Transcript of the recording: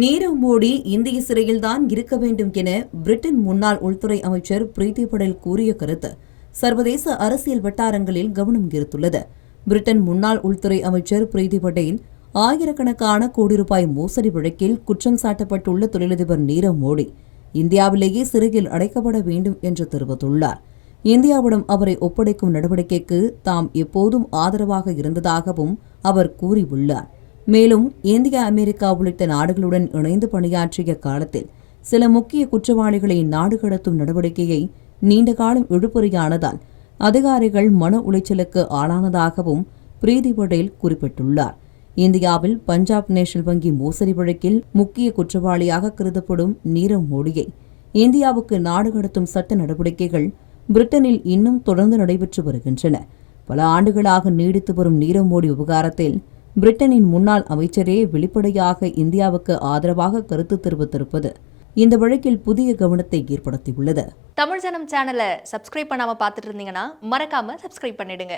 நீரவ் மோடி இந்திய சிறையில்தான் இருக்க வேண்டும் என பிரிட்டன் முன்னாள் உள்துறை அமைச்சர் பிரீத்தி படேல் கூறிய கருத்து சர்வதேச அரசியல் வட்டாரங்களில் கவனம் ஈர்த்துள்ளது. பிரிட்டன் முன்னாள் உள்துறை அமைச்சர் பிரீத்தி படேல் ஆயிரக்கணக்கான கோடி ரூபாய் மோசடி வழக்கில் குற்றம் சாட்டப்பட்டுள்ள தொழிலதிபர் நீரவ் மோடி இந்தியாவிலேயே சிறையில் அடைக்கப்பட வேண்டும் என்று தெரிவித்துள்ளார். இந்தியாவிடம் அவரை ஒப்படைக்கும் நடவடிக்கைக்கு தாம் எப்போதும் ஆதரவாக இருந்ததாகவும் அவர் கூறியுள்ளார். மேலும் இந்தியா, அமெரிக்கா உள்ளிட்ட நாடுகளுடன் இணைந்து பணியாற்றிய காலத்தில் சில முக்கிய குற்றவாளிகளை நாடு கடத்தும் நடவடிக்கையை நீண்ட காலம் இழுபறியானதால் அதிகாரிகள் மன உளைச்சலுக்கு ஆளானதாகவும் பிரீத்தி படேல் குறிப்பிட்டுள்ளார். இந்தியாவில் பஞ்சாப் நேஷனல் வங்கி மோசடி வழக்கில் முக்கிய குற்றவாளியாக கருதப்படும் நீரவ் மோடியை இந்தியாவுக்கு நாடு கடத்தும் சட்ட நடவடிக்கைகள் பிரிட்டனில் இன்னும் தொடர்ந்து நடைபெற்று வருகின்றன. பல ஆண்டுகளாக நீடித்து வரும் நீரவ் மோடி விவகாரத்தில் பிரிட்டனின் முன்னாள் அமைச்சரே வெளிப்படையாக இந்தியாவுக்கு ஆதரவாக கருத்து தெரிவித்திருப்பது இந்த வழக்கில் புதிய கவனத்தை ஏற்படுத்தியுள்ளது. தமிழ் ஜனம் சேனலை சப்ஸ்கிரைப் பண்ணாம பார்த்துட்டு இருந்தீங்கன்னா மறக்காம சப்ஸ்கிரைப் பண்ணிடுங்க.